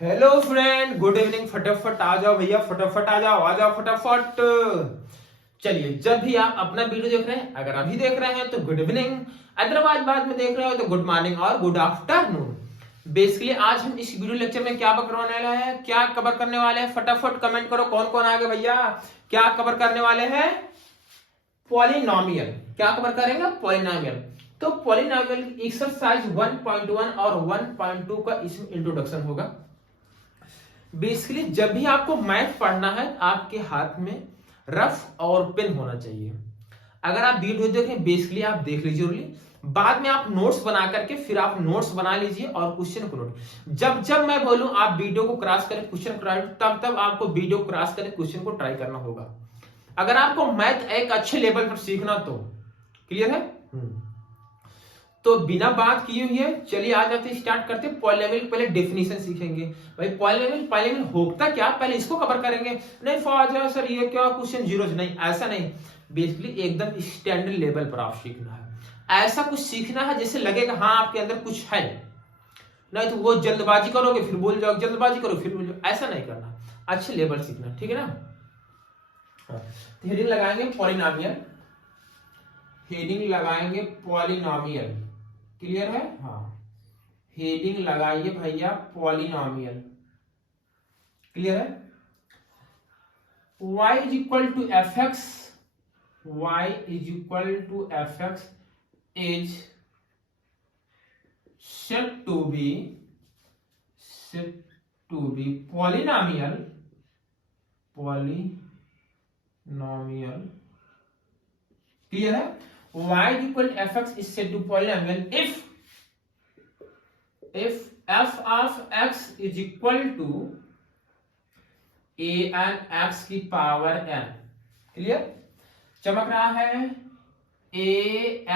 Hello friend, good evening. फटाफट आ जाओ भैया, फटाफट आ जाओ फटाफट। चलिए, जब भी आप अपना वीडियो देख रहे हैं, अगर अभी देख रहे हैं तो गुड इवनिंग, अदरवाइज बाद में देख रहे हो तो गुड मॉर्निंग और गुड आफ्टरनून। बेसिकली आज हम इस वीडियो लेक्चर में क्या करवाने वाले हैं, क्या कवर करने वाले हैं, फटाफट कमेंट करो कौन कौन आ गए भैया। क्या कवर करने वाले हैं? पॉलिनोमियल। क्या कवर करेंगे? पॉलिनोमियल। तो पॉलिनोमियल एक्सरसाइज 1.1 और 1.2 का इसमें इंट्रोडक्शन होगा। बेसिकली जब भी आपको मैथ पढ़ना है, आपके हाथ में रफ और पेन होना चाहिए। अगर आप वीडियो देखें, बेसिकली आप देख लीजिए, बाद में आप नोट्स बना करके फिर आप नोट्स बना लीजिए और क्वेश्चन को नोट। जब जब मैं बोलूं आप वीडियो को क्रॉस करें, क्वेश्चन ट्राई, तब तब आपको वीडियो क्रॉस करें, क्वेश्चन को ट्राई करना होगा। अगर आपको मैथ एक अच्छे लेवल पर सीखना तो क्लियर है। तो बिना बात किए हुए चलिए आ जाते, स्टार्ट करते। पॉलिनोमियल पहले डेफिनेशन सीखेंगे। भाई पॉलिनोमियल होता क्या, पहले इसको कवर करेंगे। नहीं फादर सर ये क्या क्वेश्चन जीरो, नहीं ऐसा नहीं। बेसिकली एकदम स्टैंडर्ड लेवल पर आप सीखना है। ऐसा कुछ सीखना है जिससे लगेगा हाँ आपके अंदर कुछ है। नहीं तो वो जल्दबाजी करोगे फिर बोल जाओ, जल्दबाजी करो फिर बोल जाओ, ऐसा नहीं करना। अच्छे लेवल सीखना, ठीक है ना। हेडिंग लगाएंगे पॉलिनोमियल, हेडिंग लगाएंगे पॉलिनोमियल। क्लियर है? हाँ, हेडिंग लगाइए भैया पॉलिनोमियल। क्लियर है? y is equal to f x, y is equal to f x is set to be polynomial, clear है? y is equal to fx is said to polynomial if f of x is equal to a n x की power n। Clear? चमक रहा है a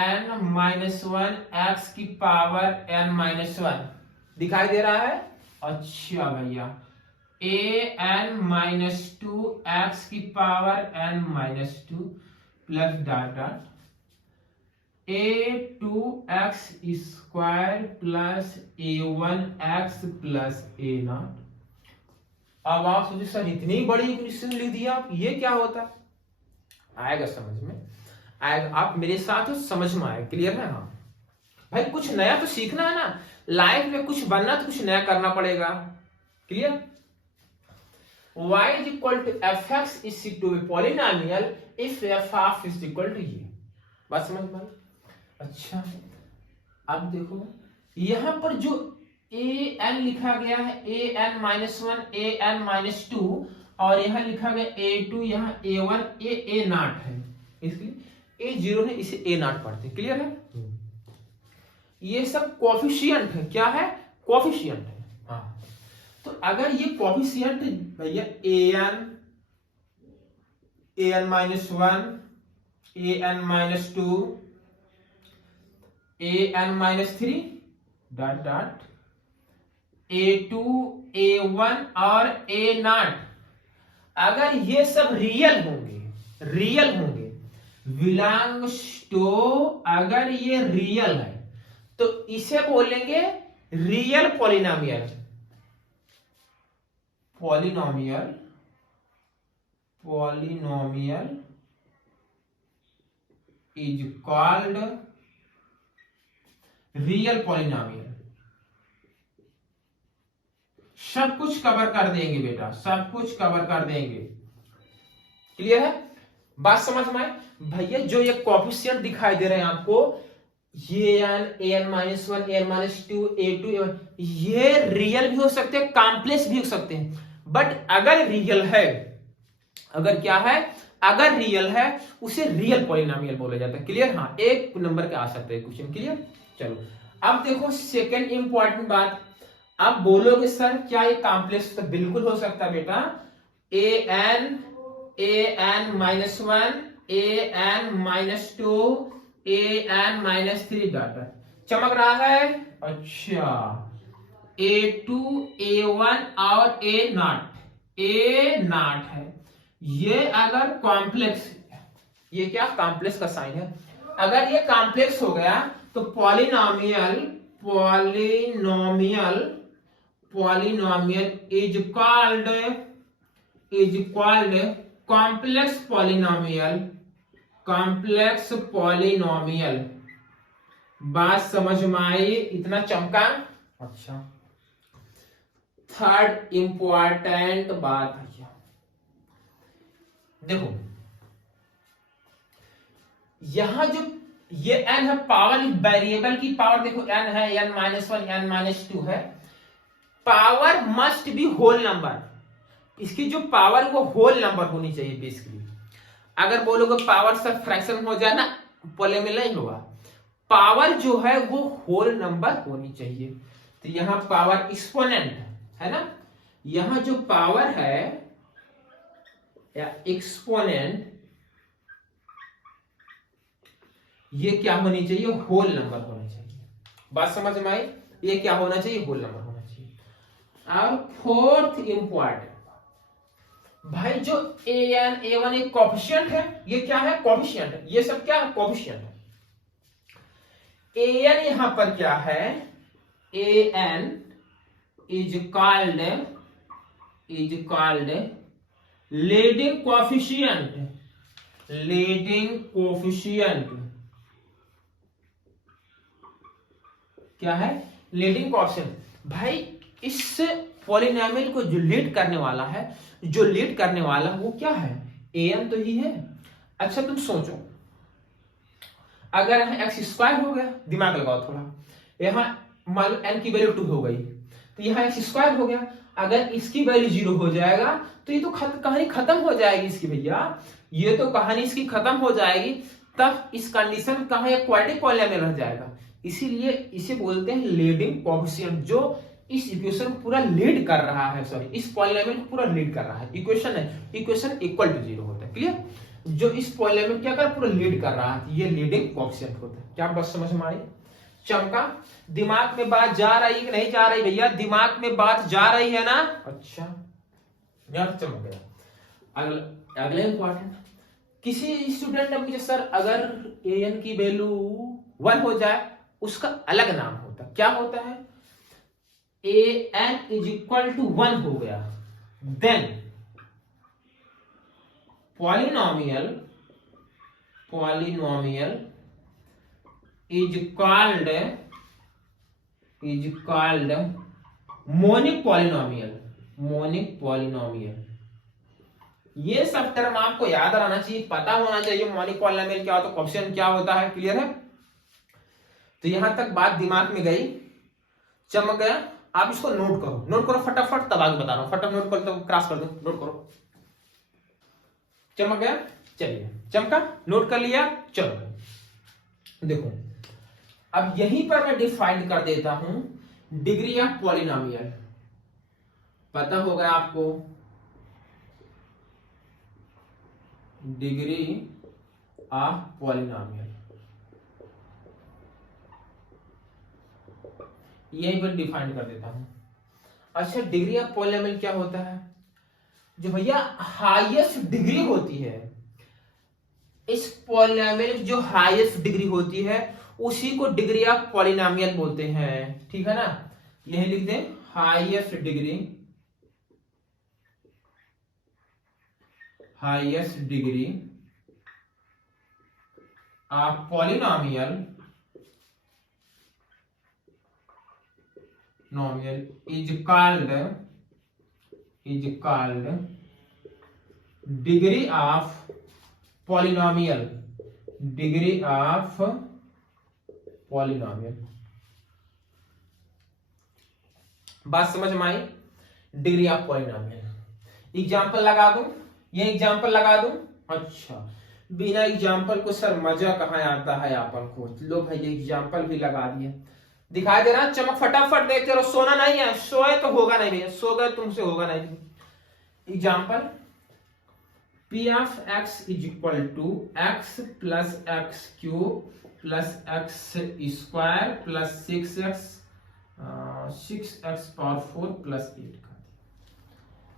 n minus one x की power n minus one दिखाई दे रहा है। अच्छा भैया, a n minus two x की power n minus two plus dot dot a2x square plus a1x plus a naught. अब आप सोचिए सर इतनी बड़ी इक्वेशन लिख दिया आप, ये क्या होता? आएगा समझ में, आएगा। आप मेरे साथ हो, समझ में आएगा। क्लियर है? हाँ भाई, कुछ नया तो सीखना है ना। लाइफ में कुछ बनना तो कुछ नया करना पड़ेगा। Clear? y is equal to fx is to be polynomial if f of is equal to ये। बात समझ में? अच्छा, अब देखो यहां पर जो ए एन लिखा गया है, ए n minus one, a n minus to, और यहां लिखा गया ए टू, यहाँ ए वन, ए नॉट है, इसलिए ए जीरो है, इसे ए नॉट पढ़ते। क्लियर है? ये सब कोफिशिएंट है। क्या है? कोफिशिएंट है। हाँ, तो अगर ये कोफिशिएंट भैया a n minus one, a n minus two, a n minus three dot dot a two, a one और ए नॉट, अगर ये सब रियल होंगे बिलोंग्स टू, अगर ये रियल है तो इसे बोलेंगे real polynomial. Polynomial is called real polynomial. सब कुछ कवर कर देंगे बेटा, सब कुछ कवर कर देंगे। क्लियर है? बात समझ में आए भैया? जो ये कोफिशिएंट दिखाई दे रहे हैं आपको, ये a n minus one, a n minus two, a two, ये रियल भी हो सकते हैं, कॉम्प्लेक्स भी हो सकते हैं। बट अगर रियल है, अगर क्या है, अगर रियल है उसे रियल पॉलिनोमियल बोला जाता है। क्लियर? हाँ, एक नंबर का आ सकता है क्वेश्चन। क्लियर? चलो अब देखो सेकंड इंपॉर्टेंट बात। आप बोलोगे सर क्या ये कॉम्प्लेक्स? तो बिल्कुल हो सकता है बेटा। ए n minus one, a n minus two, a n minus three dot चमक रहा है। अच्छा, ए टू, ए वन और ए नॉट है। ये अगर कॉम्प्लेक्स, ये क्या कॉम्प्लेक्स का साइन है। अगर ये कॉम्प्लेक्स हो गया तो polynomial polynomial is called complex polynomial। बात समझ में आई? इतना चमका। अच्छा, थर्ड इंपॉर्टेंट बात भैया, देखो यहां जो ये n है, पावर वेरिएबल की पावर देखो n है, n-1 n-2 है। Power must be whole number, इसकी जो पावर वो होल नंबर होनी चाहिए बेसिकली। अगर बोलोगे पावर से फ्रैक्शन हो जाए ना, पॉलीनोमियल नहीं होगा। पावर जो है वो होल नंबर होनी चाहिए। तो यहां पावर एक्सपोनेंट है ना, यहां जो पावर है या एक्सपोनेंट, ये क्या होनी चाहिए? होल नंबर होना चाहिए। बात समझ में आई? ये क्या होना चाहिए? होल नंबर होना चाहिए। और फोर्थ इंपॉर्टेंट भाई, जो an a1 एक कोफिशिएंट है, ये क्या है? कोफिशिएंट है। ये सब क्या है? कोफिशिएंट है। an यहां पर क्या है? an is called leading coefficient. Leading coefficient क्या है? Leading coefficient. भाई इस पॉलिनोमियल को जो लीड करने वाला है, वो क्या है? an तो ही है। अच्छा तुम सोचो, अगर x स्क्वायर हो गया, दिमाग लगाओ थोड़ा, यहां मान लो n की वैल्यू 2 हो गई, तो यहां x स्क्वायर हो गया। अगर इसकी वैल्यू 0 हो जाएगा तो ये तो कहानी खत्म हो जाएगी इसकी भैया, ये तो कहानी इसकी खत्म हो जाएगी। तब इस कंडीशन कहां या क्वाड्रेटिक पॉलिनोमियल रह जाएगा। इसीलिए इसे बोलते हैं लीडिंग कोएफिशिएंट, जो इस इक्वेशन को पूरा लीड कर रहा है, सॉरी इस पॉलिनोमियल को पूरा लीड कर रहा है। इक्वेशन है, इक्वेशन इक्वल टू 0 होता है। क्लियर? जो इस पॉलिनोमियल क्या कर पूरा लीड कर रहा है, ये लीडिंग कोएफिशिएंट होता है। क्या बस समझ में आई? चमका? दिमाग में बात जा रही कि नहीं जा रही भैया? दिमाग में बात जा रही है ना? अच्छा यार चमक गया। अगले इंपॉर्टेंट, किसी स्टूडेंट ने पूछा सर अगर an की वैल्यू 1 हो जाए उसका अलग नाम होता, क्या होता है? an is equal to 1 हो गया, then polynomial is called monic polynomial। ये सब टर्म आपको याद रहना चाहिए, पता होना चाहिए मोनिक पॉलिनोमियल क्या होता है, कोएफिशिएंट क्या होता है। क्लियर है? तो यहां तक बात दिमाग में गई, चमक गया। आप इसको नोट करो फटाफट, तब आगे बता रहा हूं। फटाफट नोट कर दो, क्रॉस कर दो, नोट करो। चमक गया? चलिए चमका, नोट कर लिया। चलो देखो, अब यहीं पर मैं डिफाइन कर देता हूं डिग्री ऑफ पॉलिनोमियल। पता होगा आपको डिग्री ऑफ पॉलिनोमियल, यहीं पर डिफाइन कर देता हूं। अच्छा, डिग्री ऑफ पॉलिनोमियल क्या होता है? जो भैया हाईएस्ट डिग्री होती है, इस पॉलिनोमियल की जो हाईएस्ट डिग्री होती है उसी को डिग्री ऑफ पॉलिनोमियल बोलते हैं। ठीक है ना? यही लिख दें, highest degree of polynomial is called degree of polynomial। बात समझ में आई? Degree of polynomial. एग्जाम्पल लगा दूं, ये एग्जाम्पल लगा दूं। अच्छा, बिना एग्जाम्पल को सर मजा कहां आता है अपन को। लो भाई एग्जाम्पल भी लगा दिए, दिखाई दे रहा? चमक, फटाफट देखते रहो, सोना नहीं है। सोए तो होगा नहीं भैया, सो गए तुमसे होगा नहीं। Example, p of x is equal to x plus x cube plus x square plus 6x power 4 plus 8।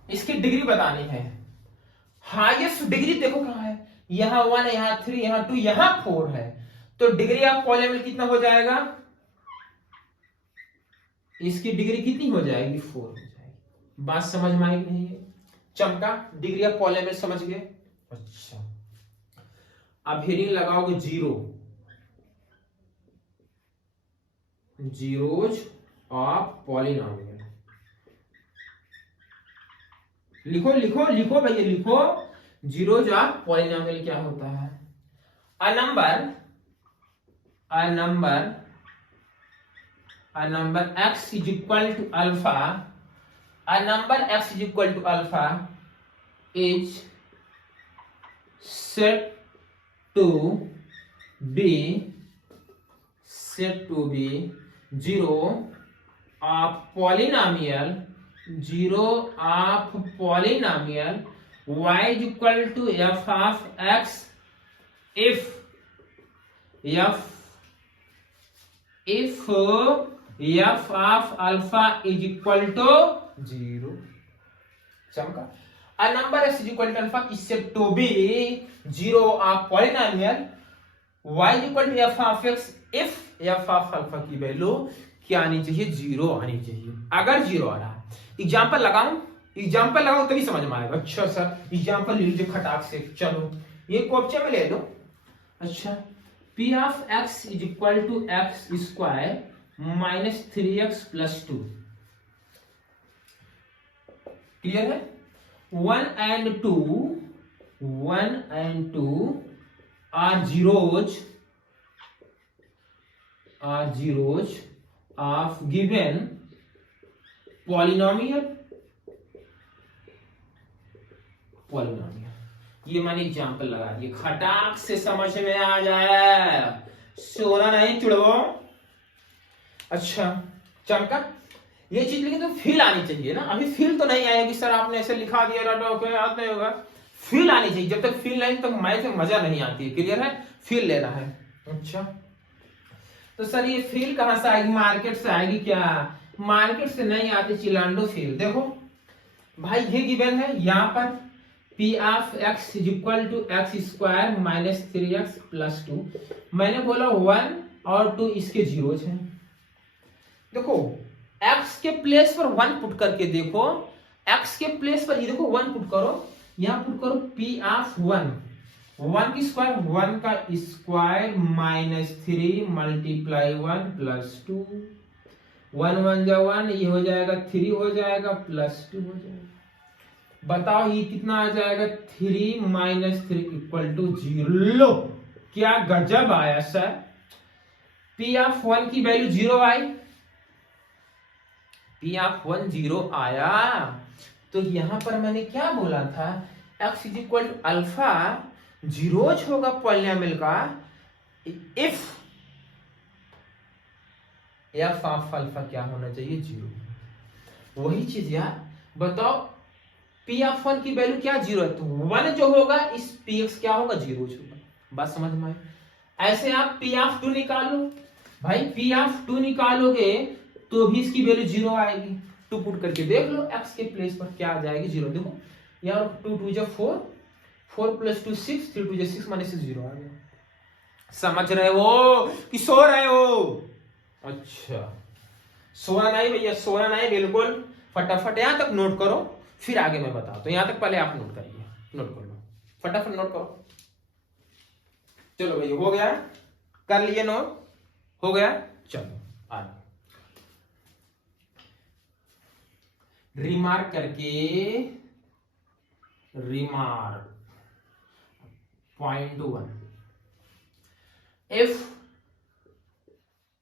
इसकी डिग्री बतानी है। हाईएस्ट डिग्री देखो कहां है, यहां 1, यहां 3, यहां 2, यहां 4 है। तो डिग्री ऑफ पॉलिनोमियल कितना हो जाएगा? इसकी डिग्री कितनी हो जाएगी 4 हो जाएगी। बात समझ में आई नहीं है? चमका डिग्री ऑफ पॉलीनॉमियल समझ गए। अच्छा अब हेडिंग लगाओगे जीरोज ऑफ पॉलीनॉमियल। लिखो लिखो लिखो भैया लिखो, जीरोज ऑफ पॉलीनॉमियल क्या होता है? a number x is equal to alpha, a number x is equal to alpha is said to be zero of polynomial y is equal to f of x if f of alpha is equal to 0. चमका। A number x is equal to alpha is said to be zero of polynomial y is equal to f of x if f of alpha की value क्या आनी चाहिए? 0 आनी चाहिए। अगर 0 आ रहा है, एग्जाम्पल लगाऊं तभी समझ में आएगा। अच्छा सर एग्जाम्पल ले लीजिए खटाक से। चलो ये क्वेश्चन में ले लो। अच्छा P of x is equal to x square minus 3x plus 2 clear है? 1 and 2 are zeros of given polynomial। ये मैंने एग्जाम्पल लगा दिए, खटाक से समझ में आ जाए, सोना नहीं चुड़वो। अच्छा चमका ये चीज, लेकिन तो फील आनी चाहिए ना। अभी फील तो नहीं आएगी सर आपने ऐसे लिखा दिया याद नहीं होगा। फील आनी चाहिए, जब तक फील नहीं तक मैथ में मजा नहीं आती है। क्लियर है? फील लेना है। अच्छा तो सर ये फील कहां से आएगी? मार्केट से आएगी क्या? मार्केट से नहीं आती चिलांडो फील। देखो भाई ये गिवन है यहाँ पर P of x is equal to x square minus 3x plus 2। मैंने बोला 1 और 2 इसके जीरोज हैं। देखो x के प्लेस पर 1 पुट करके देखो, x के प्लेस पर ये देखो 1 पुट करो, यहाँ पुट करो P of 1 की स्क्वायर 1 का स्क्वायर माइनस 3 मल्टीप्लाई 1 प्लस 2, 1 1 जा 1, ये हो जाएगा 3 हो जाएगा प्लस 2 हो जाएगा। बताओ ये कितना आ जाएगा? 3 माइनस 3 इक्वल टू 0। क्या गजब आया सर। P ऑफ 1 की वैल्यू 0 आई, P ऑफ 1 0 आया। तो यहां पर मैंने क्या बोला था? x is equal to alpha zeros होगा पॉलिनॉमियल का इफ f ऑफ अल्फा क्या होना चाहिए? 0। वही चीज यार बताओ, P ऑफ 1 की वैल्यू क्या? 0 है, तो 1 जो होगा इस Px क्या होगा? 0 होगा। बात समझ में आई? ऐसे आप P ऑफ 2 निकालो भाई, P ऑफ 2 निकालोगे तो भी इसकी वैल्यू 0 आएगी। 2 पुट करके देख लो x के प्लेस पर क्या आ जाएगी? 0। देखो यार 2 2 जा 4, 4 प्लस 2 6, 3 2 जा 6 माइनस 0 आ गया। समझ रहे हो कि सो रहे हो? अच्छा सोना नहीं भैया, सोना नहीं बिल्कुल। फटाफट यहां तक नोट करो, फिर आगे मैं बताता हूं। यहां तक पहले आप नोट करिए, नोट कर लो फटाफट, नोट करो। चलो भैया हो गया, कर लिए नोट, हो गया। चलो आगे रिमार्क करके, remark point 1,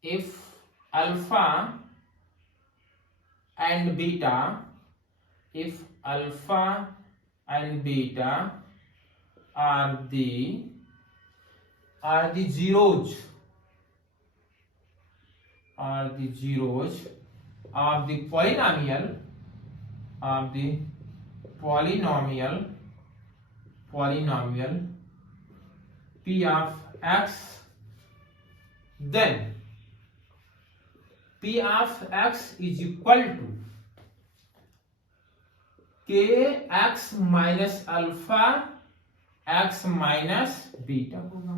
if alpha and beta, if alpha and beta are the zeros of the polynomial P of x, then P of x is equal to kx minus alpha x minus beta होगा।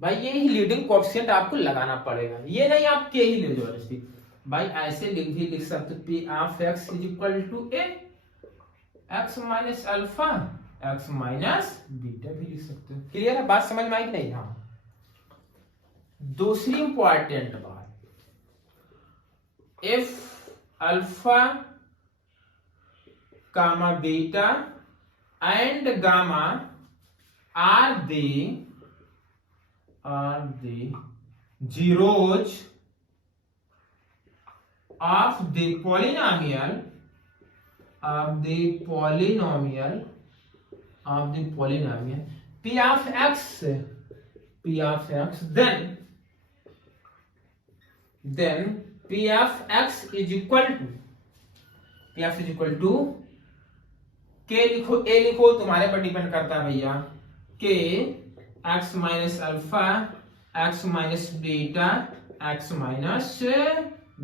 भाई ये ही leading coefficient आपको लगाना पड़ेगा, ये नहीं आप के ही ले लो। भाई ऐसे लिख सकते p of x is equal to a x minus alpha x minus beta भी लिख सकते हो। क्लियर है, बात समझ में आई कि नहीं? हाँ। दूसरी इंपॉर्टेंट बात, if alpha comma beta and gamma are the zeros of the polynomial p of x, then p of x is equal to k लिखो, a लिखो, तुम्हारे पर डिपेंड करता है भैया, k x minus alpha x minus beta x minus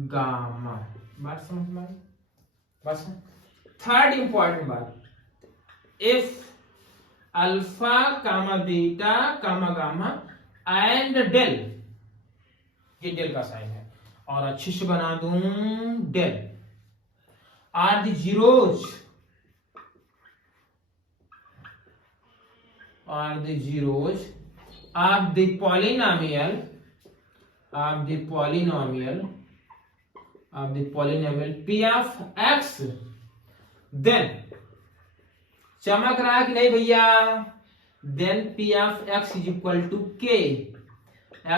gamma. बात समझ में आई? बस थर्ड इंपॉर्टेंट बात, if alpha comma beta comma gamma and del, ये डेल का साइन है और अच्छे से बना दूं, del are the zeros of the polynomial p of x, then चमक रहा है कि नहीं भैया? then p of x is equal to k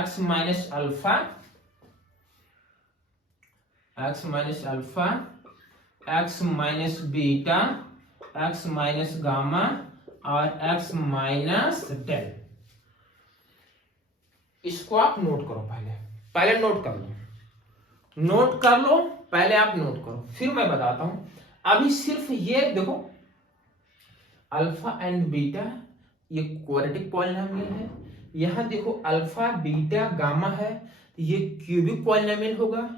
x minus alpha x minus beta x minus gamma और x माइनस डेल। इसको आप note करो, पहले नोट कर लो, पहले आप नोट करो, फिर मैं बताता हूं। अभी सिर्फ ये देखो, अल्फा एंड बीटा ये क्वाड्रेटिक पॉलिनोमियल है, यहां देखो अल्फा बीटा गामा है, ये क्यूबिक पॉलिनोमियल होगा।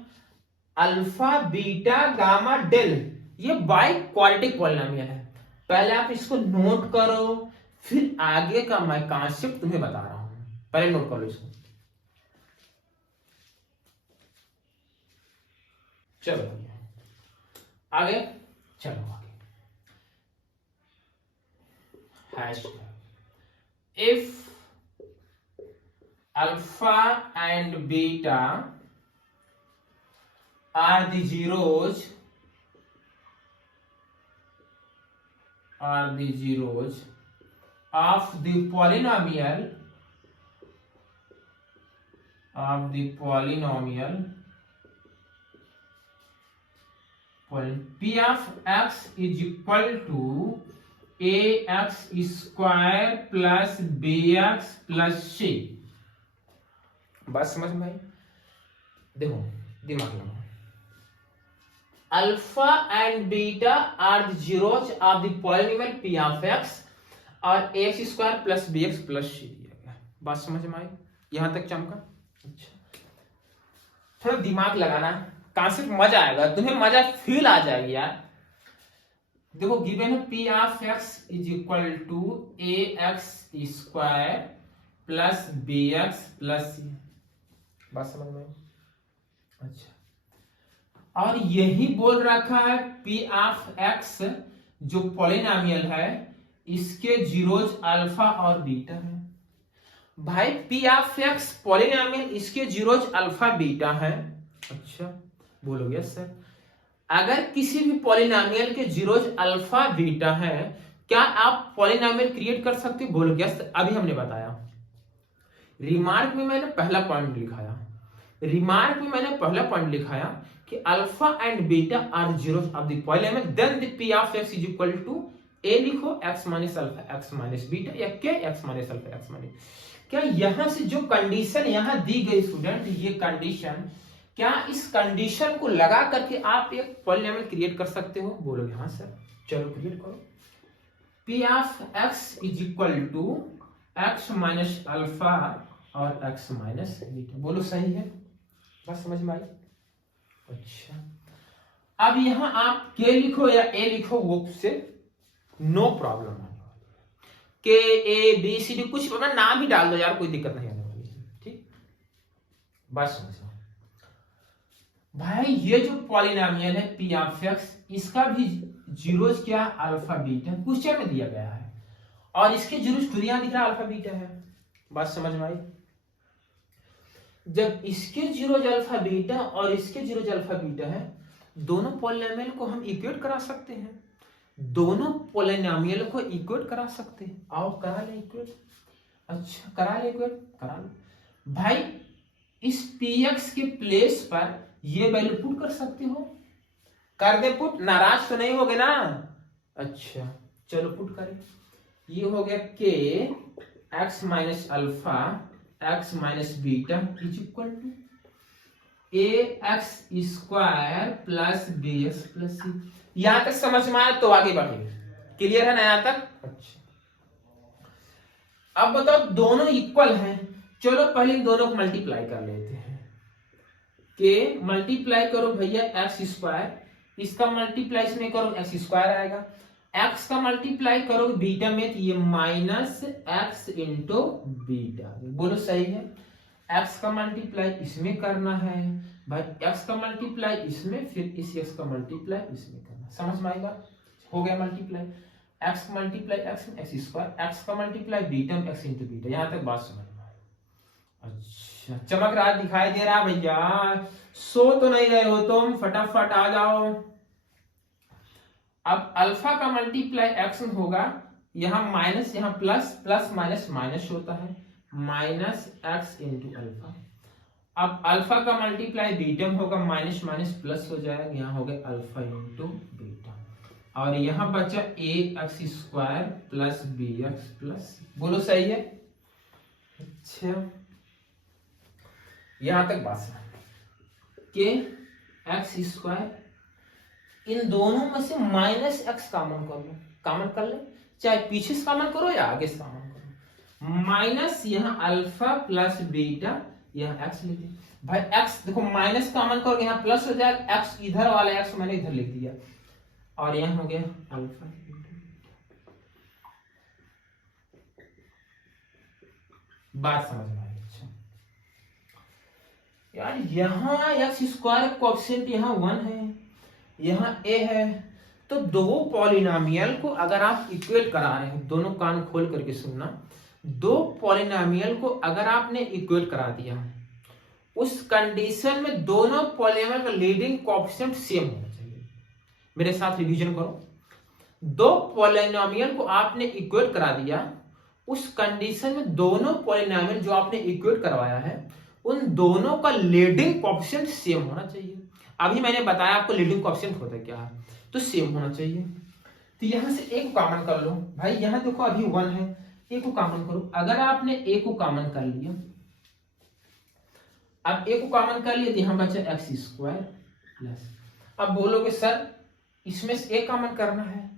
अल्फा बीटा गामा डेल ये बाई क्वाड्रेटिक पॉलिनोमियल है। पहले आप इसको नोट करो, फिर आगे का मैं कॉन्सेप्ट तुम्हें बता रहा हूं। पहले नोट कर लो इसको। चलो आगे चलो आगे। If alpha and beta are the zeros of the polynomial p of x is equal to ax square plus bx plus c। बात समझ में आई? देखो दिमाग लगाओ, alpha and beta are the zeros of the polynomial p of x और ax square plus bx plus c दिया गया। बात समझ में आई? यहां तक चमका? अच्छा, थोड़ा दिमाग लगाना, कॉन्सेप्ट मजा आएगा तुम्हें, मजा फील आ जाएगी यार। देखो गिवन है p of x is equal to ax square plus bx plus c। बात समझ में आई? अच्छा, और यही बोल रखा है p ऑफ x जो पॉलिनोमियल है इसके जीरोज अल्फा और बीटा है। भाई p ऑफ x पॉलिनोमियल, इसके जीरोज अल्फा बीटा है। अच्छा बोलोगे सर, अगर किसी भी पॉलिनोमियल के जीरोज अल्फा बीटा है, क्या आप पॉलिनोमियल क्रिएट कर सकते हो? बोलोगे सर, अभी हमने बताया, रिमार्क में मैंने पहला पॉइंट लिखाया कि alpha and beta are zeros of the polynomial, then the p of x is equal to a लिखो x minus alpha x minus beta या k x minus alpha x minus. क्या यहां से जो कंडीशन यहां दी गई स्टूडेंट, ये condition, क्या इस कंडीशन को लगा करके आप एक पॉलिनोमियल क्रिएट कर सकते हो? बोलोगे हाँ सर, चलो क्रिएट करो। p of x is equal to x minus alpha और x माइनस बीटा। बोलो सही है? बस समझ में आई? अच्छा, अब यहां आप k लिखो या a लिखो, वो से नो प्रॉब्लम है। के ए बी सी डी कुछ अपना नाम ही डाल दो यार, कोई दिक्कत नहीं आने वाली है। ठीक, बस समझो। भाई ये जो पॉलिनोमियल है पी ऑफ एक्स, इसका भी जीरोस क्या अल्फा बीटा क्वेश्चन में दिया गया है, और इसके जीरोस टू यहां दिख रहा है अल्फा बीटा है। बात समझ में आई? जब इसके जीरोस अल्फा बीटा और इसके जीरोस अल्फा बीटा है, दोनों पॉलिनोमियल को हम इक्वेट करा सकते हैं, दोनों पॉलिनोमियल को इक्वेट करा सकते हैं। आओ करा ले इक्वेट। अच्छा करा ले इक्वेट, करा ले भाई। इस px के प्लेस पर ये वैल्यू पुट कर सकते हो, कर दे पुट, नाराज तो नहीं होगे ना? अच्छा चलो पुट करें। ये हो गया k x minus alpha x minus beta is equal to a x square plus b x plus c. यहां तक समझ में आया तो आगे बढ़ेंगे। क्लियर है ना यहां तक? अच्छा अब बताओ दोनों इक्वल हैं, चलो पहले इन दोनों को मल्टीप्लाई कर लेते हैं। के मल्टीप्लाई करो भैया एक्स स्क्वायर, इसका मल्टीप्लाई इसमें करो एक्स स्क्वायर आएगा, एक्स का मल्टीप्लाई करो बीटा में तो ये माइनस एक्स इंटू बीटा। बोलो सही है? एक्स का मल्टीप्लाई इसमें करना है भाई, एक्स का मल्टीप्लाई इसमें, फिर इस एक्स का मल्टीप्लाई इसमें करना। समझ में आएगा? हो गया मल्टीप्लाई, एक्स का मल्टीप्लाई एक्स में एक्स स्क्वायर, एक्स का मल्टीप्लाई बीटा में एक्स इंटू बीटा। यहां तक बात समझ में आई? अच्छा चमक रहा दिखाई दे रहा भैया? सो तो नहीं रहे हो तुम? फटाफट आ जाओ। अब अल्फा का मल्टीप्लाई एक्स होगा, यहां माइनस यहां प्लस, प्लस माइनस माइनस होता है, माइनस एक्स इंटू अल्फा। अब अल्फा का मल्टीप्लाई बीटा में होगा, माइनस माइनस प्लस हो जाएगा, यहाँ हो गया अल्फा इंटू बीटा, और यहां बचा a x square plus b x plus. बोलो सही है? अच्छा यहां तक बात है कि एक्स स्क्वायर, इन दोनों में से माइनस एक्स कॉमन कर लो, कॉमन कर ले, चाहे पीछे से कॉमन करो या आगे से कॉमन करो, माइनस यहाँ अल्फा प्लस बीटा, यहाँ एक्स लिख दिया भाई। एक्स देखो माइनस कॉमन करो, यहाँ प्लस हो जाएगा, एक्स इधर वाला एक्स मैंने इधर लिख दिया, और यहाँ हो गया अल्फा। बात समझ में आई? अच्छा यार यहाँ एक्स स्क्वायर कोएफिशिएंट यहाँ 1 है, यहाँ ए है, तो दो पॉलिनोमियल को अगर आप इक्वेट करा रहे हैं, दोनों कान खोल करके सुनना, दो पॉलिनोमियल को अगर आपने इक्वेट करा दिया, उस कंडीशन में दोनों पॉलिनोमियल का लीडिंग कोएफिशिएंट सेम होना चाहिए। मेरे साथ रिवीजन करो। दो पॉलिनोमियल को आपने इक्वेट करा दिया, उस कंडीशन में दोनों पॉलिनोमियल जो आपने इक्वेट करवाया है, उन दोनों का लीडिंग कोएफिशिएंट सेम होना चाहिए। अभी मैंने बताया आपको लीडिंग कोएफिशिएंट होता है क्या है, तो सेम होना चाहिए। तो यहां से एक कॉमन कर लो भाई, यहां देखो अभी 1 है, एक को कॉमन करो। अगर आपने एक को कॉमन कर लिया, अब एक को कॉमन कर लिया तो यहां बचा एक्स स्क्वायर प्लस, अब बोलोगे सर इसमें से एक कॉमन करना है,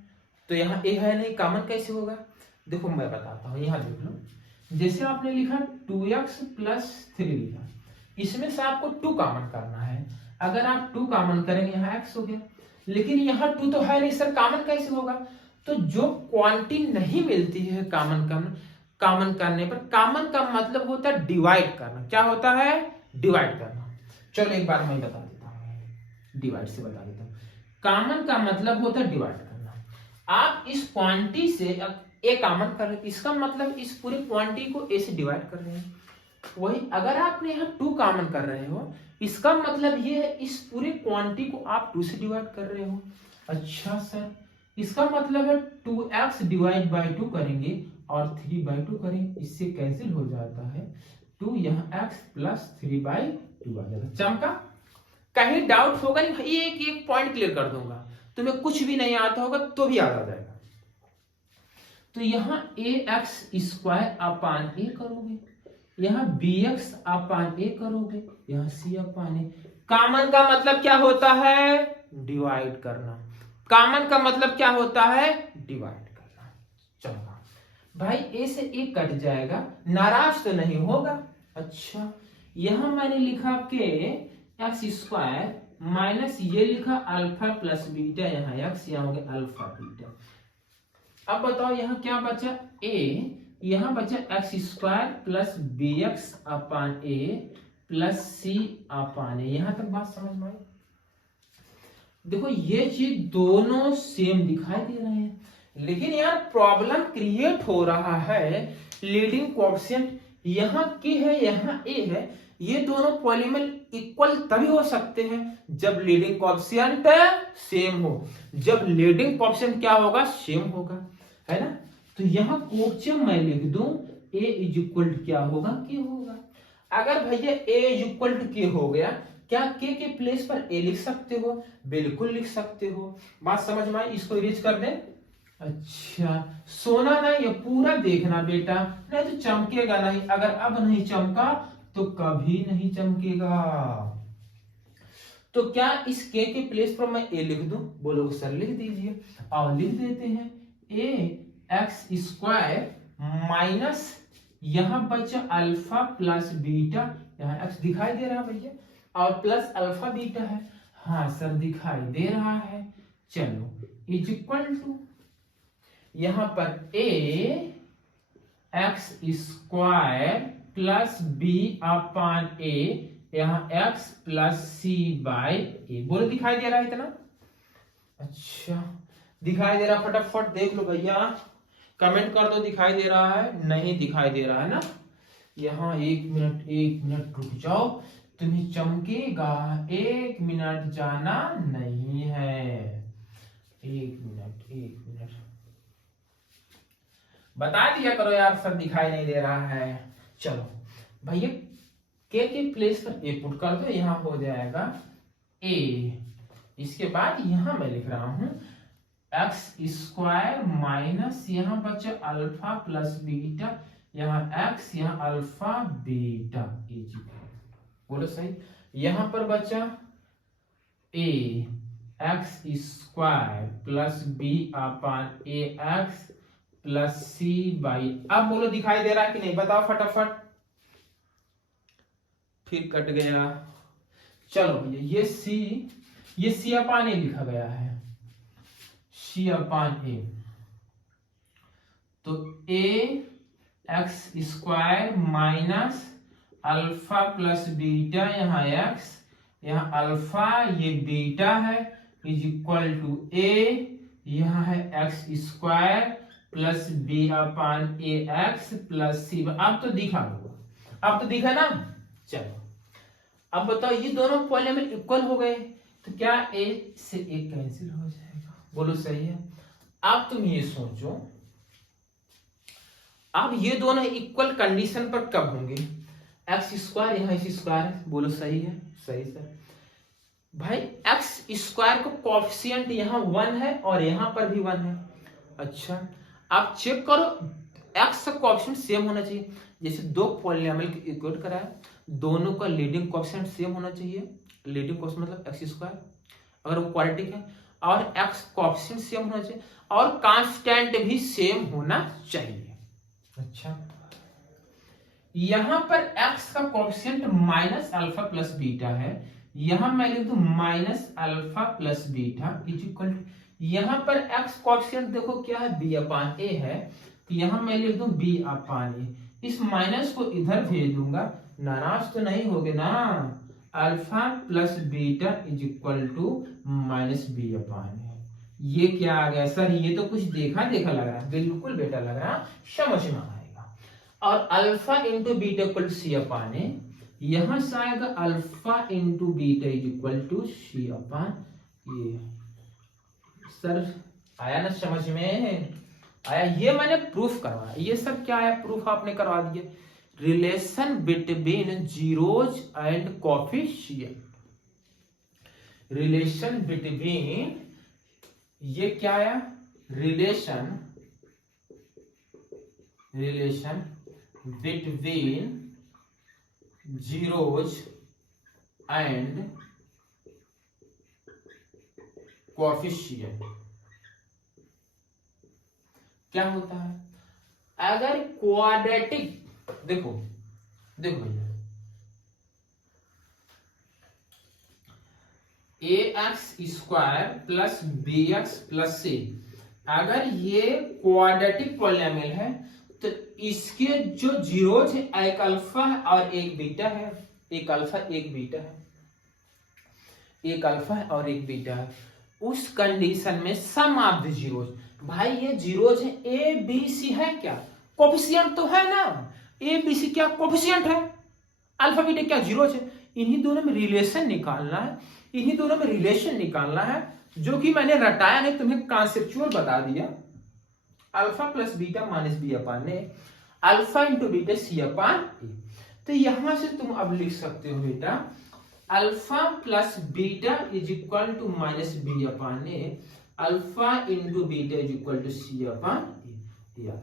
तो यहाँ ए है नहीं, कॉमन कैसे होगा? देखो मैं बताता हूं, यहां देख लो, जैसे आपने लिखा 2x प्लस 3 लिखा, इसमें से आपको 2 कॉमन करना है। अगर आप 2 कॉमन करेंगे, यहाँ x हो गया, लेकिन यहाँ 2 तो है नहीं सर, कॉमन कैसे होगा? तो जो क्वांटिटी नहीं मिलती है कॉमन करने पर, कॉमन का मतलब होता है डिवाइड करना। क्या होता है? डिवाइड करना। चलो एक बार मैं बता देता हूँ, डिवाइड से बता देता हूँ। कॉमन का मतलब होता है डिवाइड करना। आप इस क्वांटिटी से ए कॉमन कर रहे हैं, इसका मतलब इस पूरी क्वांटिटी को ए से डिवाइड कर रहे हैं। वही अगर आपने यहाँ 2 कॉमन कर रहे हो, इसका मतलब ये है इस पूरे क्वांटिटी को आप 2 से डिवाइड कर रहे हो। अच्छा सर, इसका मतलब है 2x डिवाइड बाई 2 करेंगे और 3/2 करेंगे, इससे कैंसिल हो जाता है 2, यहाँ x प्लस 3/2 आ जाता है। चमका? कहीं डाउट होगा नहीं भाई, एक पॉइंट क्लियर कर दूंगा, तुम्हें कुछ भी नहीं आता होगा तो भी याद आ जाएगा। तो यहाँ ax स्क्वायर अपान ए करोगे, यहाँ bx अपान ए करोगे, यहाँ c अपान ए। कॉमन का मतलब क्या होता है? डिवाइड करना। कॉमन का मतलब क्या होता है? डिवाइड करना। चलो भाई ए से ए कट जाएगा, नाराज तो नहीं होगा। अच्छा यहां मैंने लिखा के एक्स स्क्वायर माइनस ये लिखा अल्फा प्लस बीटा, यहाँ एक्स, यहाँ हो गया अल्फा बीटा। अब बताओ यहाँ क्या बचा? ए, यहाँ बचा x square plus b x upon a plus c upon a. यहां तक बात समझ में आई? देखो ये चीज दोनों सेम दिखाई दे रहे हैं, लेकिन यार प्रॉब्लम क्रिएट हो रहा है। लीडिंग कोएफिशिएंट यहाँ के है, यहाँ ए है, ये दोनों पॉलीनोमियल इक्वल तभी हो सकते हैं जब लीडिंग कोएफिशिएंट सेम हो। जब लीडिंग कोएफिशिएंट क्या होगा? सेम होगा, है ना। तो यहाँ कोएफिशिएंट मैं लिख दूं a इज इक्वल टू क्या होगा? के होगा। अगर भैया a इज इक्वल टू के हो गया, क्या k के प्लेस पर a लिख सकते हो? बिल्कुल लिख सकते हो। बात समझ में आई? इसको इरेज कर दें। अच्छा, सोना ना, ये पूरा देखना बेटा, नहीं तो चमकेगा नहीं। अगर अब नहीं चमका तो कभी नहीं चमकेगा। तो क्या इस k के प्लेस पर मैं a लिख दूं? बोलो सर लिख दीजिए। और लिख देते हैं a एक्स स्क्वायर माइनस यहां बचा अल्फा प्लस बीटा, यहाँ x दिखाई दे रहा है भैया, और प्लस अल्फा बीटा है। हाँ सर दिखाई दे रहा है। चलो इज इक्वल टू यहां पर a x square plus b upon a, यहाँ x plus c by a. बोलो दिखाई दे रहा है इतना? अच्छा दिखाई दे रहा, फटाफट देख लो भैया, कमेंट कर दो दिखाई दे रहा है, नहीं दिखाई दे रहा है ना। यहाँ एक मिनट रुक जाओ, तुम्हें चमकेगा। 1 मिनट जाना नहीं है। 1 मिनट बता दिया करो यार, सर दिखाई नहीं दे रहा है। चलो भैया के प्लेस पर ए पुट कर दो, यहां हो जाएगा a। इसके बाद यहां मैं लिख रहा हूं एक्स स्क्वायर माइनस यहां बचा अल्फा प्लस बीटा, यहाँ एक्स यहाँ अल्फा बीटा। बोलो सही। यहां पर बचा a x square plus b upon a x plus c by. अब बोलो दिखाई दे रहा है कि नहीं? बताओ फटाफट। फिर कट गया। चलो भैया ये सी अपान ए लिखा गया है, सी अपान ए। तो a x square minus alpha plus beta, यहाँ x यहाँ अल्फा ये बीटा है, इज इक्वल टू a यहाँ है x square plus b upon a x plus सी। अब तो दिखा होगा, अब तो दिखा ना। चलो अब बताओ, ये दोनों पॉलीनोमियल इक्वल हो गए, तो क्या a से a कैंसिल हो जाएगा? बोलो सही है। अब तुम ये सोचो, अब ये दोनों इक्वल कंडीशन पर कब होंगे? एक्स स्क्वायर यहाँ इस स्क्वायर, बोलो सही है। सही सर। भाई एक्स स्क्वायर को कोएफिशिएंट यहाँ 1 है और यहाँ पर भी 1 है। अच्छा आप चेक करो, एक्स का कोएफिशिएंट सेम होना चाहिए। जैसे दो पॉलीनोमियल को इक्वेट कराया, दोनों का लीडिंग कोएफिशिएंट सेम होना चाहिए। लीडिंग कोएफिशिएंट मतलब एक्स स्क्वायर, अगर वो क्वाड्रेटिक है, और एक्स कोएफिशिएंट सेम होना चाहिए, और कांस्टेंट भी सेम होना चाहिए। अच्छा यहां पर x का coefficient minus alpha plus beta है, यहां मैं लिख दूं minus alpha plus beta is equal to, यहां पर x कोएफिशिएंट देखो क्या है? b अपान a है, तो यहां मैं लिख दूं b अपान a। इस माइनस को इधर भेज दूंगा, नाराज तो नहीं होगे ना? Alpha plus beta is equal to minus b upon a। ये क्या आ गया सर? ये तो कुछ देखा देखा लग रहा है। बिल्कुल बेटा लग रहा है, समझ में आएगा। और alpha into beta equal to C upon a, यहां से आएगा alpha into beta is equal to C upon a. Sir आया ना समझ में? आया? ये मैंने प्रूफ करवाया। ये सब क्या है? प्रूफ आपने करवा दिया। Relation between zeros and coefficient. Relation between, ये क्या है? Relation between zeros and coefficient. क्या होता है? अगर क्वाड्रेटिक, देखो भैया, a x square plus b x plus c, अगर ये क्वाड्रेटिक पॉलीनोमियल है तो इसके जो जीरोज है, एक अल्फा है और एक बीटा है। एक अल्फा एक बीटा है, एक अल्फा है और एक बीटा है, उस कंडीशन में सम ऑफ द जीरोज, भाई ये जीरोज है, ए बी सी है क्या, कोफिशिएंट तो है ना, ए बी सी क्या कोफिशिएंट है, अल्फा बीटा क्या जीरोज है, इन्हीं दोनों में रिलेशन निकालना है, इन्हीं दोनों में रिलेशन निकालना है, जो कि मैंने रटाया नहीं, तुम्हें कॉन्सेप्चुअल बता दिया। Alpha plus beta minus b upon a, alpha into beta c upon a. तो यहां से तुम अब लिख सकते हो बेटा alpha plus beta is equal to minus b upon a, alpha into beta is equal to C upon a.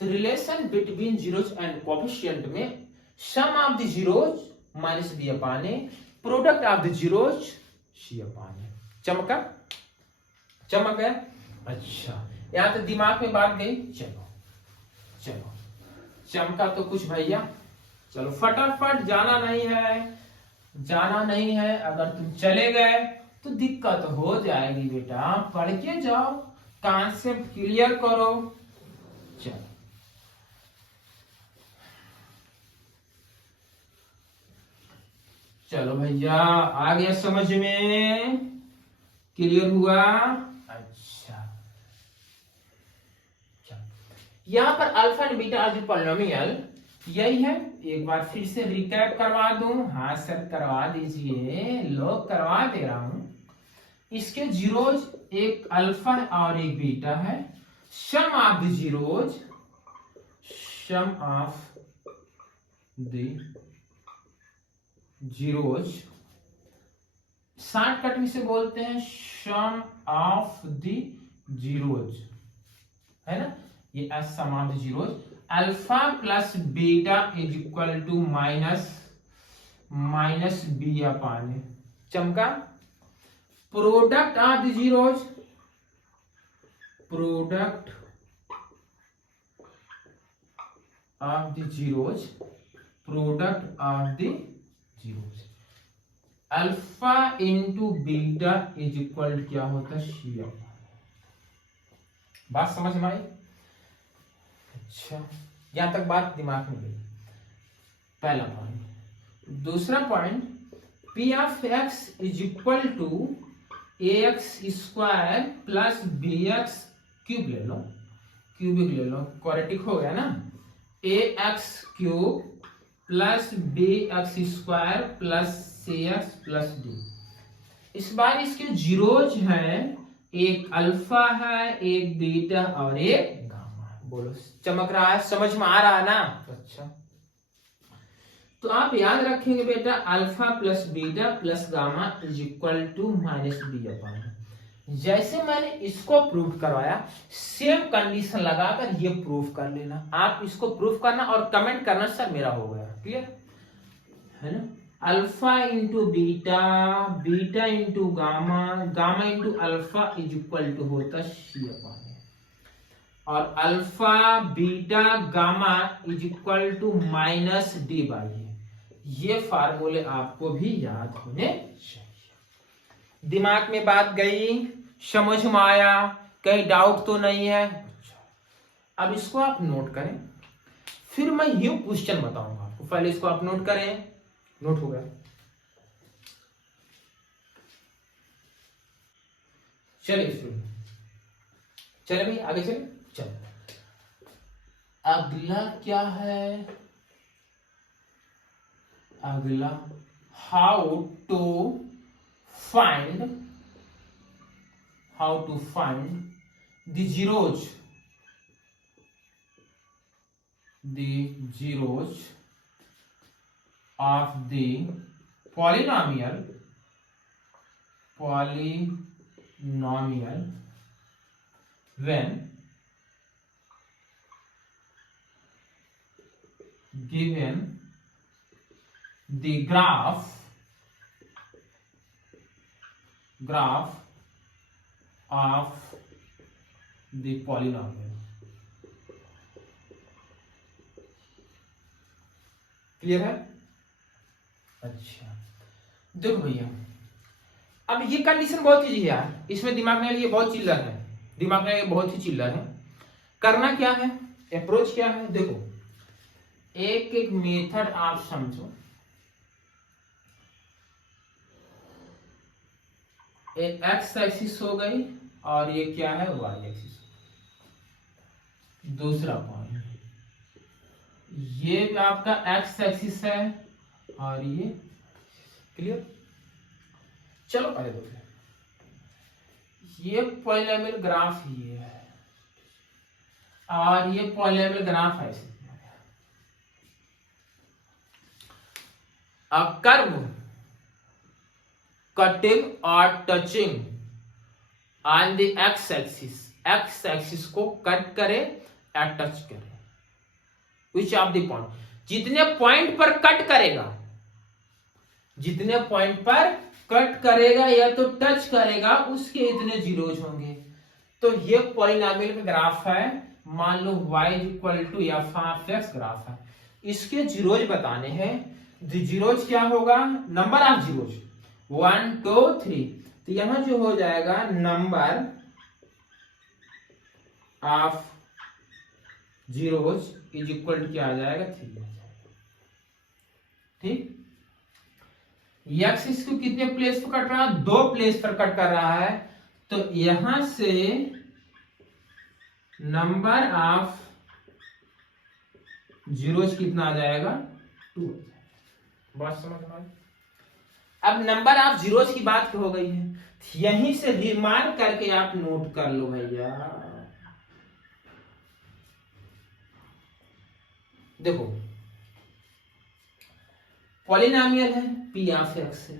तो relation between zeros and coefficient में sum of the zeros minus b upon a, product of the zeros c upon a. चमका, चमक गया। अच्छा यहां तो दिमाग में बात गई। चलो चलो चमका तो कुछ भैया, चलो फटाफट, जाना नहीं है, जाना नहीं है, अगर तुम चले गए तो दिक्कत हो जाएगी बेटा, पढ़ के जाओ, कॉन्सेप्ट क्लियर करो। चलो चलो भैया आ गया समझ में, क्लियर हुआ। अच्छा यहां पर alpha and beta are polynomial यही है, एक बार फिर से रिकैप करवा दूं। हाँ सर करवा दीजिए, लोग करवा दे रहा हूं। इसके जीरोज एक अल्फा और एक बीटा है, sum of the zeros, sum of the zeros, shortcut में से बोलते हैं सम ऑफ द जीरोज, है ना, ये sum of the zeros, alpha plus beta is equal to minus b upon a. चमका, product of the zeros, product of the zeros, product of the zeros, alpha into beta is equal क्या होता है सी अपान। बात समझ में आई। अच्छा यहां तक बात दिमाग में गई, पहला पॉइंट। दूसरा point, p of x is equal to a x square plus b x cube ले लो, क्यूबिक ले लो, क्वाड्रेटिक हो गया ना, a x cube plus b x square plus c x plus d. इस बार इसके जीरोज हैं, एक अल्फा है, एक बीटा और एक गामा। बोलो चमक रहा है, समझ में आ रहा है ना। अच्छा तो आप याद रखेंगे बेटा alpha plus beta plus gamma is equal to minus b upon. जैसे मैंने इसको प्रूफ करवाया सेम कंडीशन लगाकर ये प्रूफ कर लेना, आप इसको प्रूफ करना और कमेंट करना सर मेरा हो गया, क्लियर है ना। Alpha into beta, beta into gamma, gamma into alpha is equal to होता सी अपान, और alpha beta gamma is equal to minus D by A. ये फार्मूले आपको भी याद होने चाहिए। दिमाग में बात गई, समझ में आया, कहीं डाउट तो नहीं है। अब इसको आप नोट करें, फिर मैं यूं क्वेश्चन बताऊंगा आपको, पहले इसको आप नोट करें। नोट हो गया, चलिए शुरू, चले भाई आगे चले। चलो अगला क्या है, अगला how to find the zeros, of the polynomial when given the graph of the polynomial। Clear है। अच्छा देखो भैया, अब ये कंडीशन बहुत इजी है यार, इसमें दिमाग में ये बहुत चिल्लर है, दिमाग में ये बहुत ही चिल्लर है। करना क्या है, अप्रोच क्या है, देखो एक एक मेथड आप समझो, एक्स एक्सिस हो गई और ये क्या है, वाई एक्सिस। दूसरा पॉइंट, ये आपका एक्स एक्सिस है और ये, क्लियर। चलो पहले देखते हैं, ये पॉलिनॉमियल ग्राफ ये है और ये पॉलिनॉमियल ग्राफ है। A curve cutting or touching on the x-axis, x-axis को कट करे या टच करे, which of the point, जितने पॉइंट पर कट करेगा, जितने पॉइंट पर कट करेगा या तो टच करेगा उसके इतने जीरोज होंगे। तो ये पॉलिनॉमियल ग्राफ है, मान लो y equal to f of x graph है, इसके जीरोज बताने हैं। जीरोज क्या होगा, नंबर ऑफ जीरोज 1 2 3, तो यहां जो हो जाएगा number of zeros is equal to क्या आ जाएगा, 3। ठीक, एक्सिस को कितने प्लेस पर कट रहा है, 2 प्लेस पर कट कर रहा है, तो यहां से नंबर ऑफ जीरोज कितना आ जाएगा, 2। बात समझ में आई। अब नंबर ऑफ जीरोज की बात हो गई है, यहीं से रिमार्क करके आप नोट कर लो भैया। देखो पॉलिनॉमियल है, पी ऑफ एक्स है,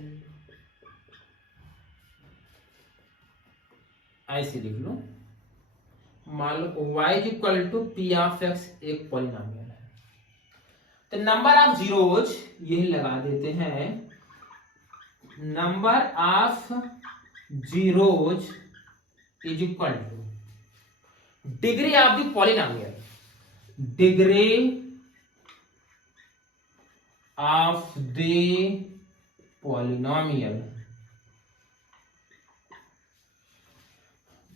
ऐसे लिख लो, मान लो y equal to p of x एक पॉलिनॉमियल है, तो नंबर ऑफ जीरोज यही लगा देते हैं, number of zeros is equal to degree of the polynomial, degree of the polynomial.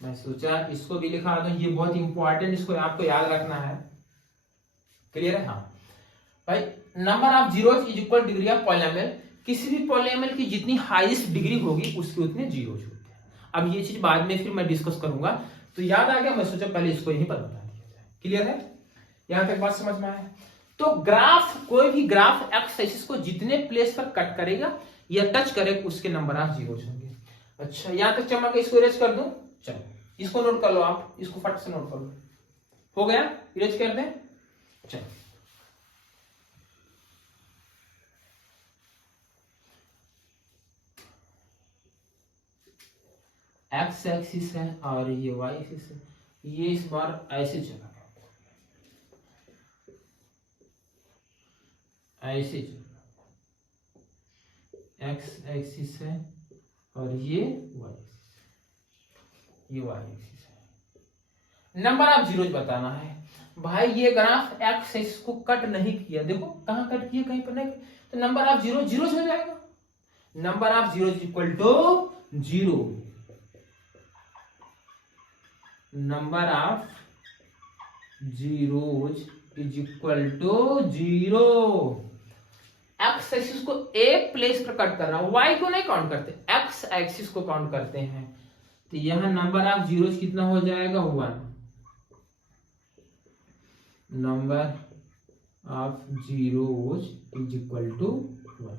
मैं सोचा इसको भी लिखा दूं, ये बहुत इंपॉर्टेंट, इसको आपको याद रखना है, क्लियर है। हाँ भाई, number of zeros is equal degree of polynomial, किसी भी पॉलिनॉमियल की जितनी हाईएस्ट डिग्री होगी उसके उतने जीरोज होते हैं। अब ये चीज बाद में फिर मैं डिस्कस करूंगा, तो याद आ गया, मैं सोचा पहले इसको यहीं पर बता दिया जाए, क्लियर है, यहां तक बात समझ में आया। तो ग्राफ, कोई भी ग्राफ एक्स एक्सिस को जितने प्लेस पर कट करेगा या टच करेगा उसके नंबर ऑफ जीरोज होंगे। अच्छा, यहां तक चमक, इसको इरेज कर दूं, चलो इसको नोट कर लो, आप इसको फट से नोट कर लो, हो गया, इरेज कर दें। चलो एक्स एक्सिस है और ये वाई एक्सिस है, ये इस बार ऐसे चला, ऐसे चला, एक्स एक्सिस है और ये वाई एक्सिस, ये वाई एक्सिस है। नंबर ऑफ जीरोज बताना है भाई, ये ग्राफ एक्स एक्सिस को कट नहीं किया, देखो कहां कट किया, कहीं पर नहीं, तो नंबर ऑफ जीरो जीरोज हो जाएगा, number of zeros equal to 0, number of zeros is equal to 0। X axis को एक प्लेस पर कट करना, वाई को नहीं काउंट करते, एक्स एक्सिस को काउंट करते हैं, तो यहां नंबर ऑफ जीरोज कितना हो जाएगा, 1, number of zeros is equal to 1।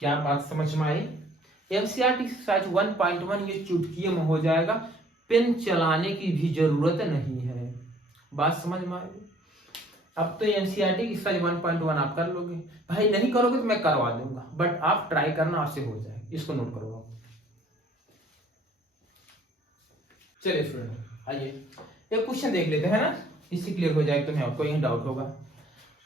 क्या बात समझ में आई। एनसीईआरटी एक्सरसाइज 1.1 ये चुटकियों में हो जाएगा, पेन चलाने की भी जरूरत नहीं है, बात समझ में आई। अब तो एनसीईआरटी एक्सरसाइज 1.1 आप कर लोगे, भाई नहीं करोगे तो मैं करवा दूंगा, बट आप ट्राई करना, आपसे हो जाए, इसको नोट करो आप। चलिए स्टूडेंट आइए एक क्वेश्चन देख लेते हैं ना, इससे क्लियर हो जाएगा, तुम्हें कोई डाउट होगा।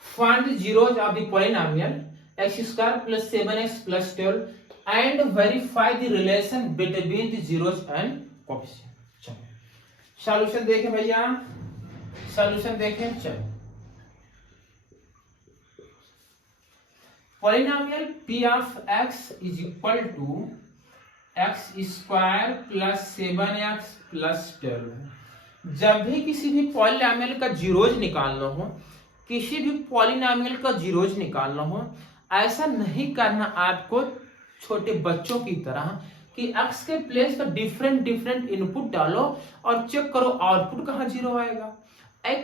Find the zeros of the polynomial x square plus 7x plus 12 and verify the relation between the zeros and coefficient. चलो सॉल्यूशन देखें भैया, सॉल्यूशन देखें। चलो polynomial p of x is equal to x square plus 7x plus 12। जब भी किसी भी polynomial का जीरोज निकालना हो, किसी भी पॉलिनॉमियल का जीरोज निकालना हो, ऐसा नहीं करना आपको छोटे बच्चों की तरह कि x के प्लेस पर डिफरेंट डिफरेंट इनपुट डालो और चेक करो आउटपुट कहाँ 0 आएगा।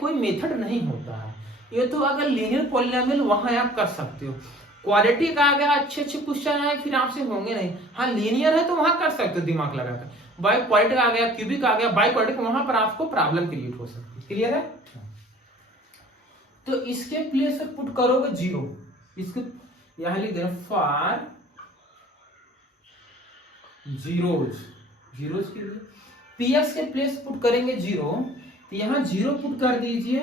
कोई मेथड नहीं होता है ये, तो अगर लीनियर पॉलिनोमियल वहां आप कर सकते हो। क्वाड्रेटिक का आ गया, अच्छे अच्छे क्वेश्चन आए फिर आपसे होंगे नहीं। हाँ लीनियर है तो वहां कर सकते हो दिमाग लगाकर। बाई क्वाड्रेटिक आ गया, क्यूबिक आ गया, बाई क्वाड्रेटिक, वहां पर आपको प्रॉब्लम क्रिएट हो सकती है। क्लियर है? तो इसके प्लेस पर पुट करोगे 0, इसके यहां लिख देना फॉर जीरोज, जीरोज के लिए px के प्लेस पुट करेंगे 0, तो यहां 0 पुट कर दीजिए,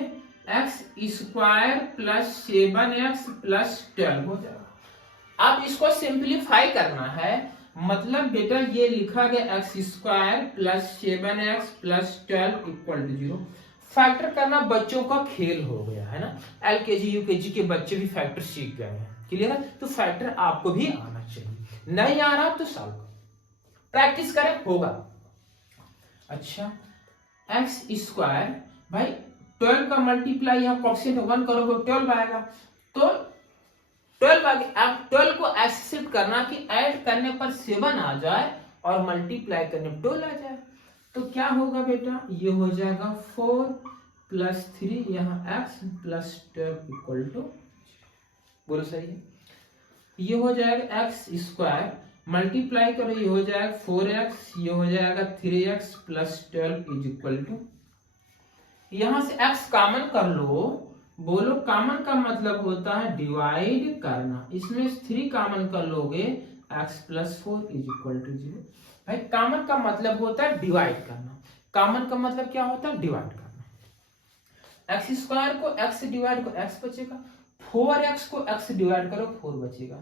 x square plus 7x plus 12 हो जाएगा। अब इसको सिंप्लीफाई करना है, मतलब बेटा ये लिखा गया x square plus 7x plus 12 equal to 0। Factor करना बच्चों का खेल हो गया है ना, एलकेजी यूकेजी के बच्चे भी फैक्टर सीख गए हैं। क्लियर है? तो फैक्टर आपको भी आना चाहिए, नहीं आ रहा तो सॉल्व करो, प्रैक्टिस करें, होगा। अच्छा एक्स स्क्वायर, भाई 12 का मल्टीप्लाई यहाँ कोएफिशिएंट 1 करोगे 12 आएगा, तो 12 आ गया। आप 12 को एक्सेप्ट करना कि ऐड करने पर 7 आ जाए और मल्टीप्लाई करने पर 12 आ जाए, तो क्या होगा बेटा, ये हो जाएगा 4 प्लस 3 यहाँ x प्लस 12 इक्वल टू, बोलो सही है, ये हो जाएगा एक्स स्क्वायर मल्टीप्लाई करो, ये हो जाएगा 4x, ये हो जाएगा 3x plus 12 is equal to, यहां से x कॉमन कर लो, बोलो कॉमन का मतलब होता है डिवाइड करना, इसमें 3 कॉमन कर लोगे x plus 4 is equal to 0। भाई कॉमन का मतलब होता है डिवाइड करना, कॉमन का मतलब क्या होता है, डिवाइड करना। x स्क्वायर को x से डिवाइड करो x बचेगा, 4x को x से डिवाइड करो 4 बचेगा,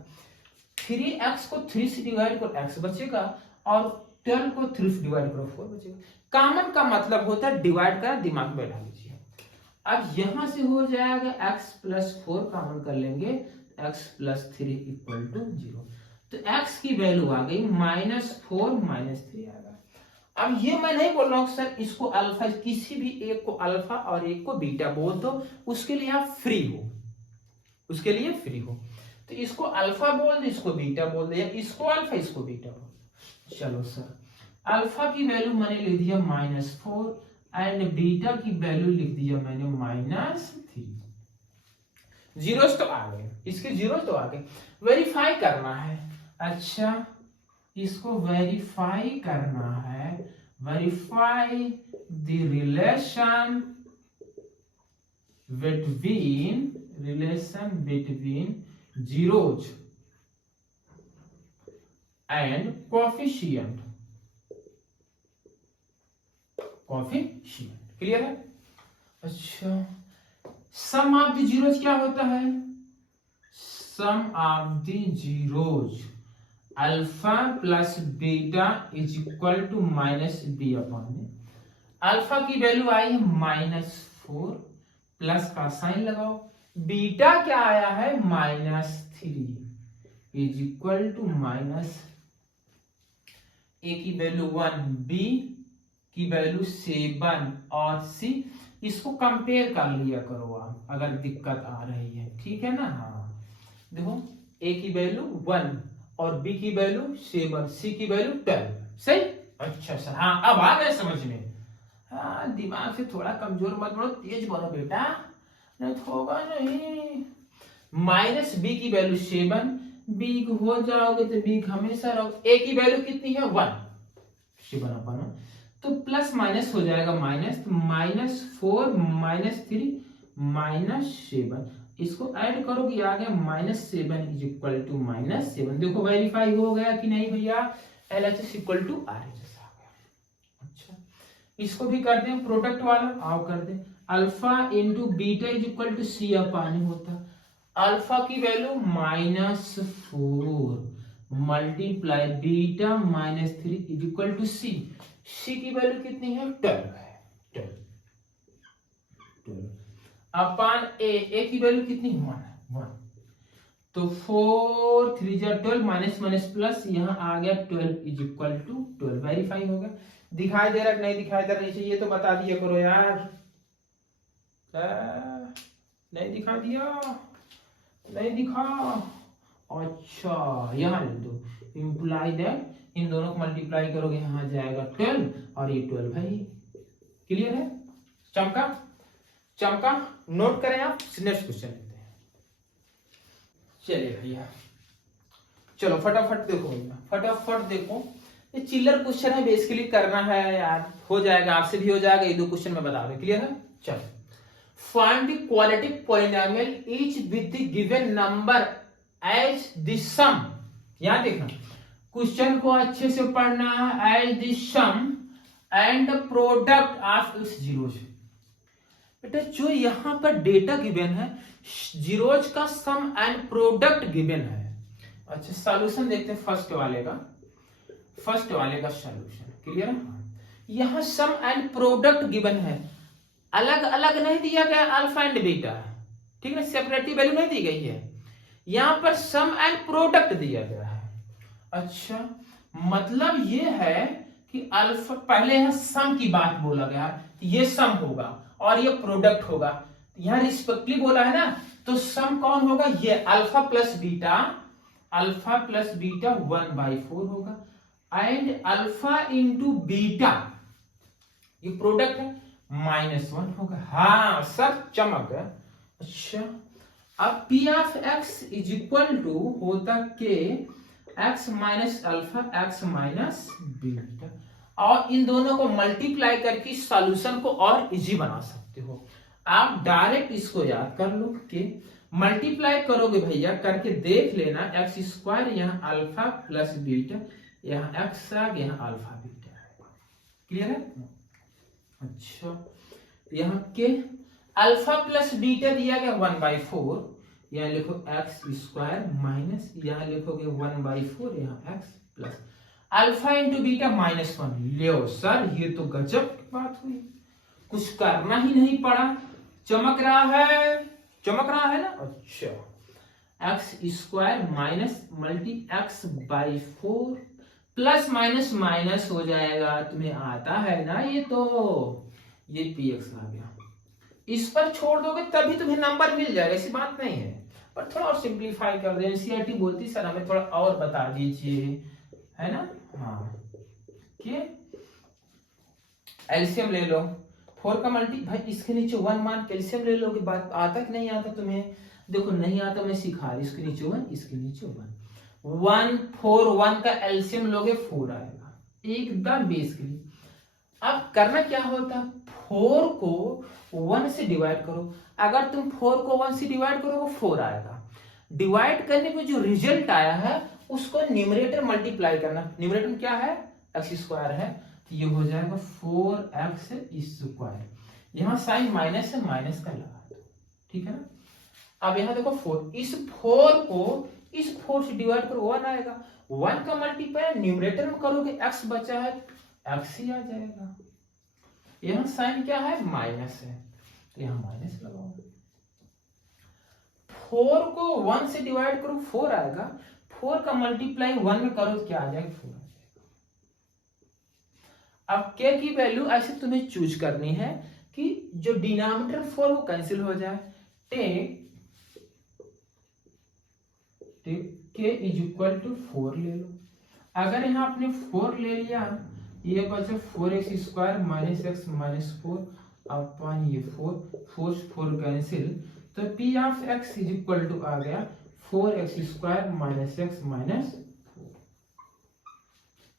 3x को 3 से डिवाइड करो x बचेगा, और 12 को 3 से डिवाइड करो 4 बचेगा। कॉमन का मतलब होता है डिवाइड कर, दिमाग में बैठा लीजिए। अब यहां से हो जाएगा x प्लस 4 कॉमन कर लेंगे, x प्लस 3 इक्वल टू 0, तो x की वैल्यू आ गई -4 -3 आ गया। अब ये मैं नहीं बोल रहा हूं सर इसको अल्फा, किसी भी एक को अल्फा और एक को बीटा बोल दो, उसके लिए आप फ्री हो, उसके लिए फ्री हो, तो इसको अल्फा बोल दो, इसको बीटा बोल दो, या इसको अल्फा इसको बीटा बोल दो। चलो सर अल्फा की वैल्यू मैंने लिख दिया -4 एंड बीटा की वैल्यू लिख दिया मैंने -3। जीरोस तो आ गए, इसके जीरोस तो आ गए, वेरीफाई करना है। अच्छा इसको वेरीफाई करना है, verify the relation between zeros and coefficient, clear है? अच्छा सम ऑफ द जीरोज क्या होता है, sum of the zeros alpha plus beta is equal to -b upon. Alpha की वैल्यू आई है -4, प्लस का साइन लगाओ, बीटा क्या आया है -3 इज इक्वल टू ए की वैल्यू 1, बी की वैल्यू 7 और सी, इसको कंपेयर कर लिया करो आप अगर दिक्कत आ रही है, ठीक है ना। हाँ देखो ए की वैल्यू 1 और बी की वैल्यू 7, सी की वैल्यू 12, सही। अच्छा सर हाँ अब आ गए समझ में। हाँ दिमाग से थोड़ा कमजोर मत बनो, तेज बनो बेटा, नहीं तो होगा नहीं। -b की वैल्यू 7, b हो जाओगे तो b हमेशा रहोगे, a की वैल्यू कितनी है 1, 7 अपन, तो प्लस माइनस हो जाएगा माइनस, तो -4 -3 -7, इसको ऐड करोगे आ गया -7 इज इक्वल टू -7। देखो वेरीफाई हो गया कि नहीं भैया, LHS इक्वल टू RHS आ गया। अच्छा इसको भी कर दें प्रोडक्ट वाला, आओ कर दें, alpha into beta is equal to C upon होता, अल्फा की value -4 multiply beta -3 is equal to C, C की वैल्यू कितनी है 12 है, 12 अपान ए की वैल्यू कितनी 1, तो 4 3 12 माइनस माइनस प्लस, यहाँ आ गया 12 इज इक्वल टू 12। वेरीफाई हो गया, दिखाई दे रहा नहीं दिखाई दे रहा नीचे, ये तो बता दिया करो यार। नहीं दिखा दिया, नहीं दिखा, अच्छा यहाँ लिख दो, इम्प्लाई दैट इन दोनों को मल्टीप्लाई करोगे, यहाँ जाएगा 12 और ये 12 है। क्लियर है? चमका चमका, नोट करें आप। नेक्स्ट क्वेश्चन लेते हैं। चलिए भैया, चलो फटाफट देखो भैया, फटाफट देखो। ये चिल्लर क्वेश्चन है, बेसिकली करना है यार, हो जाएगा, आपसे भी हो जाएगा। ये 2 क्वेश्चन में बता दो। क्लियर है? चलो, find the quadratic polynomial each with the given number as the sum. यहां देखना, क्वेश्चन को अच्छे से पढ़ना है। As the sum and the product of its zeros. बेटा जो यहां पर डेटा गिवन है, जीरोज का सम एंड प्रोडक्ट गिवन है। अच्छा, सॉल्यूशन देखते हैं फर्स्ट वाले का सॉल्यूशन। क्लियर है? यहां सम एंड प्रोडक्ट गिवन है, अलग अलग नहीं दिया गया अल्फा एंड बीटा, ठीक है, सेपरेटली वैल्यू नहीं दी गई है। यहां पर सम एंड प्रोडक्ट दिया गया है। अच्छा, मतलब ये है कि अल्फा, पहले यहां सम की बात बोला गया, ये सम होगा और ये प्रोडक्ट होगा। यहां रिस्पेक्टिवली बोला है ना, तो सम कौन होगा? ये अल्फा प्लस बीटा 1/4 होगा, एंड अल्फा इंटू बीटा, ये प्रोडक्ट है, -1 होगा। हाँ सर, चमक गया। अच्छा, अब P of x is equal to होता के x minus alpha x minus beta, और इन दोनों को मल्टीप्लाई करके सॉल्यूशन को और इजी बना सकते हो। आप डायरेक्ट इसको याद कर लो कि मल्टीप्लाई करोगे भैया, करके देख लेना, x², यहाँ अल्फा प्लस बीटा, यहाँ x आ गया, यहाँ अल्फा बीटा है। क्लियर है? अच्छा, यहाँ के अल्फा प्लस बीटा दिया गया 1/4, यहाँ लिखो x² माइनस, यहाँ लिखोगे 1/4, यहाँ x plus alpha into beta -1। लो सर, ये तो गजब की बात हुई, कुछ करना ही नहीं पड़ा। चमक रहा है ना? अच्छा, x² minus multi x/4 plus minus minus हो जाएगा, तुम्हें आता है ना ये, तो ये px आ गया। इस पर छोड़ दोगे तभी तुम्हें नंबर मिल जाएगा, ऐसी बात नहीं है। पर थोड़ा और सिंप्लीफाई कर दे। एनसीईआरटी बोलती सर हमें थोड़ा और बता दीजिए, है ना? हाँ, एलसीएम ले लो, 4 का मल्टी, भाई इसके नीचे 1 मान कैल्शियम ले लोगे। बात आता कि नहीं आता तुम्हें? देखो नहीं आता, मैं सिखा रही। इसके नीचे 1, इसके नीचे 1 4 1 का एलसीएम लोगे 4 आएगा, एकदम बेसिकली। अब करना क्या होता, 4 को 1 से डिवाइड करो। अगर तुम 4 को 1 से डिवाइड करोगे 4 आएगा। डिवाइड करने में जो रिजल्ट आया है उसको न्यूमरेटर मल्टीप्लाई करना। न्यूमरेटर क्या है? x² है, तो ये हो जाएगा 4x²। यहां साइन माइनस है, माइनस का लगा दो, ठीक है ना? अब यहां देखो 4, इस 4 को इस 4 से डिवाइड करो 1 आएगा। 1 का मल्टीप्लाई न्यूमरेटर में करोगे, x बचा है, x ही आ जाएगा। यहां साइन क्या है? माइनस है, तो यहां माइनस लगाओ। 4 को 1 से डिवाइड करो 4 आएगा, 4 का मल्टीप्लाई 1 में करो तो क्या आ जाएगा? 4 आ जाएगा। अब k की वैल्यू ऐसे तुम्हें चूज करनी है कि जो डिनोमिनेटर 4 वो कैंसिल हो जाए। Take k is equal to 4 ले लो। अगर यहाँ आपने 4 ले लिया, ये बचा 4x² माइनस x माइनस 4 अपन ये 4 कैंसिल, तो p of x is equal to आ गया 4x² माइनस x माइनस 4।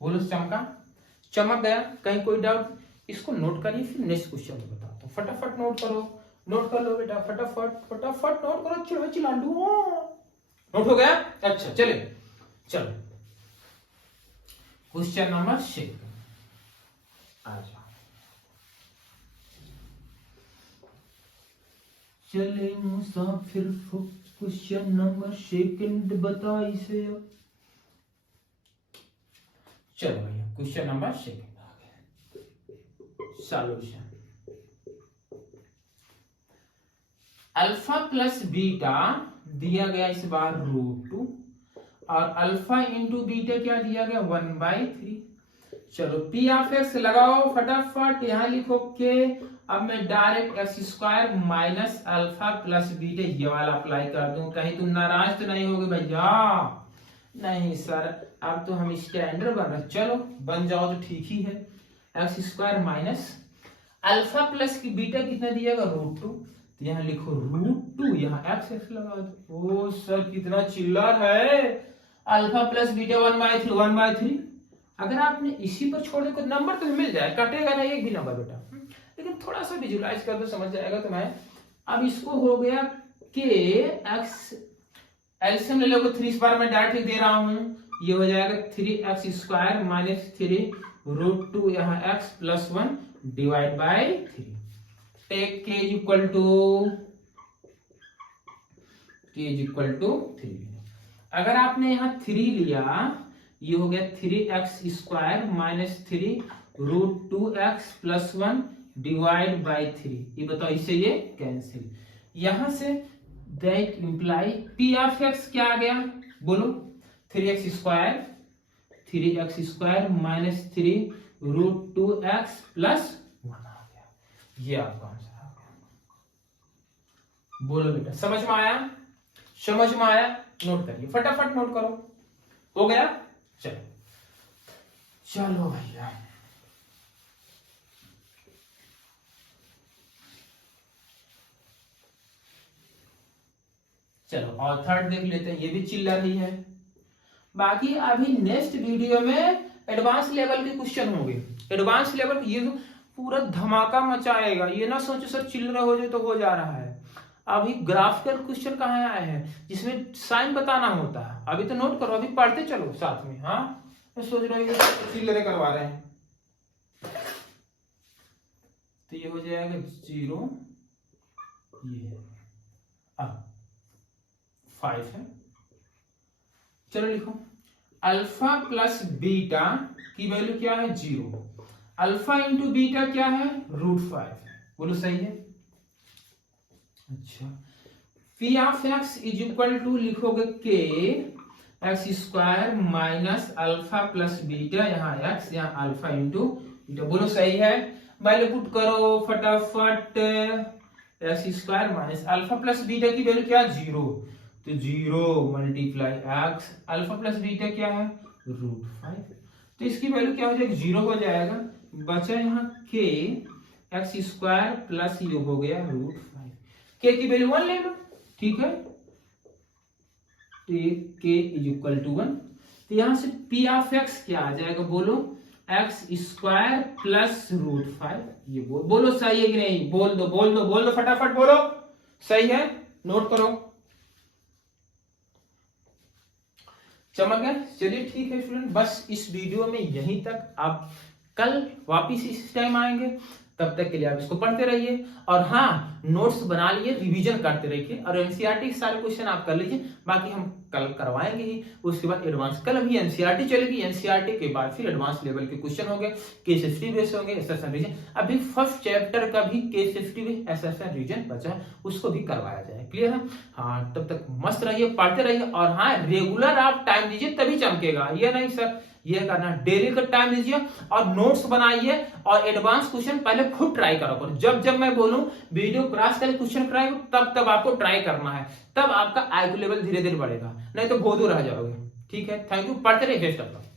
बोलो चमक गया? कहीं कोई डाउट? इसको नोट करिए, फिर नेक्स्ट क्वेश्चन में बताता हूँ। फटाफट नोट करो, नोट कर लो बेटा, फटाफट नोट करो। चिल्लांडू नोट हो गया? अच्छा चलो क्वेश्चन नंबर 6 आ जाओ। चले मुसाफिर, क्वेश्चन नंबर 2 बता इसे। चलो भैया, क्वेश्चन नंबर 2 आ गया। सॉल्यूशन, अल्फा प्लस बीटा दिया गया इस बार √2, और अल्फा इंटू बीटा क्या दिया गया? 1/3। चलो p ऑफ x लगाओ फटाफट। यहां लिखो के, अब मैं direct x² minus alpha plus beta ये वाला अप्लाई कर दूं, कहीं तुम नाराज तो नहीं होगे भैया? नहीं सर अब तो हम स्टैंडर्ड बन रहे, चलो बन जाओ तो ठीक ही है। X square minus alpha plus की बीटा कितना दिएगा रूट 2, तो यहाँ लिखो रूट 2, यहाँ एक्स एक्स लगा दो। ओ सर कितना चिल्लर है, अल्फा प्लस बीटा 1/3 1/3। अगर आपने इसी पर छोड़ दे तो नंबर तो मिल जाए, कटेगा ना एक भी नंबर बेटा, लेकिन थोड़ा सा विजुलाइज कर दो समझ जाएगा। तो मैं अब इसको हो गया के एक्स एलसीएम ले लोगे 3 इस बार मैं डायरेक्ट दे रहा हूं, ये हो जाएगा 3x स्क्वायर माइनस 3 रूट 2 यहाँ x plus 1 divide by 3। Take k equal to 3। अगर आपने यहाँ 3 लिया, ये हो गया 3x square minus 3 root 2x plus 1 divide by 3। ये बताओ इससे ये कैंसिल, यहां से that imply p of x क्या आ गया बोलो, 3x square minus 3 root 2x plus 1 आ गया। ये आपका आंसर आ गया। बोलो बेटा समझ में आया, समझ में आया? नोट करिए फटाफट नोट करो, हो गया? चलो चलो भैया चलो और थर्ड देख लेते हैं, ये भी चिल्लर ही है। बाकी अभी नेक्स्ट वीडियो में एडवांस लेवल के क्वेश्चन होंगे, एडवांस लेवल ये तो पूरा धमाका मचाएगा, ये ना सोचो सर चिल्लर हो जाए तो हो जा रहा है। अभी ग्राफिकल क्वेश्चन कहाँ आए हैं जिसमें साइन बताना होता है, अभी तो नोट करो, अभी पढ़ते चलो साथ में। हाँ मैं सोच रहा हूँ चिल्लर करवा रहे हैं, तो ये हो जाएगा 0, ये अब 5 है। चलो लिखो अल्फा प्लस बीटा की वैल्यू क्या है 0, अल्फा इंटू बीटा क्या है रूट 5। बोलो सही है? अच्छा p of x is equal to लिखोगे के x square minus alpha plus beta, यहाँ एक्स यहाँ अल्फा इंटू बीटा। बोलो सही है? वैल्यू पुट करो फटाफट, x square minus alpha plus beta की वैल्यू क्या 0, तो 0 multiply x, alpha plus beta क्या है रूट 5, तो इसकी वैल्यू क्या हो जाएगी 0 हो जाएगा। बचा यहाँ के एक्स स्क्वायर प्लस ये हो गया रूट 5, के की वैल्यू 1 ले लो, ठीक है, के इज इक्वल टू 1। तो यहां से पी ऑफ एक्स क्या आ जाएगा बोलो, एक्स स्क्वायर प्लस रूट 5। ये बोलो सही है कि नहीं, बोल दो फटाफट बोलो, सही है? नोट करो, चमक गया? चलिए ठीक है स्टूडेंट, बस इस वीडियो में यहीं तक। आप कल वापिस इस टाइम आएंगे, तब तक के लिए आप इसको पढ़ते रहिए, और हाँ नोट्स बना लिए, रिवीजन करते रहिए, और एनसीईआरटी के सारे क्वेश्चन आप कर लीजिए, बाकी हम कल करवाएंगे ही। उसके बाद एडवांस, कल अभी एनसीईआरटी चलेगी, एनसीईआरटी के बाद फिर एडवांस लेवल के क्वेश्चन होंगे, केस स्टडी बेस होंगे, एसएसएन रीजन। अभी फर्स्ट चैप्टर का भी case study base assertion reason बचा है, उसको भी करवाया जाए। क्लियर है? हाँ तब तक मस्त रहिए, पढ़ते रहिए, और हाँ रेगुलर आप टाइम दीजिए तभी चमकेगा, ये नहीं सर ये करना, डेली का टाइम दीजिए और नोट्स बनाइए, और एडवांस क्वेश्चन पहले खुद ट्राई करो। जब मैं बोलूं वीडियो क्रॉस करके क्वेश्चन ट्राई तब आपको ट्राई करना है, तब आपका आईक्यू लेवल धीरे धीरे बढ़ेगा, नहीं तो भोदू रह जाओगे। ठीक है, थैंक यू, पढ़ते रहिए, बेस्ट ऑफ लक।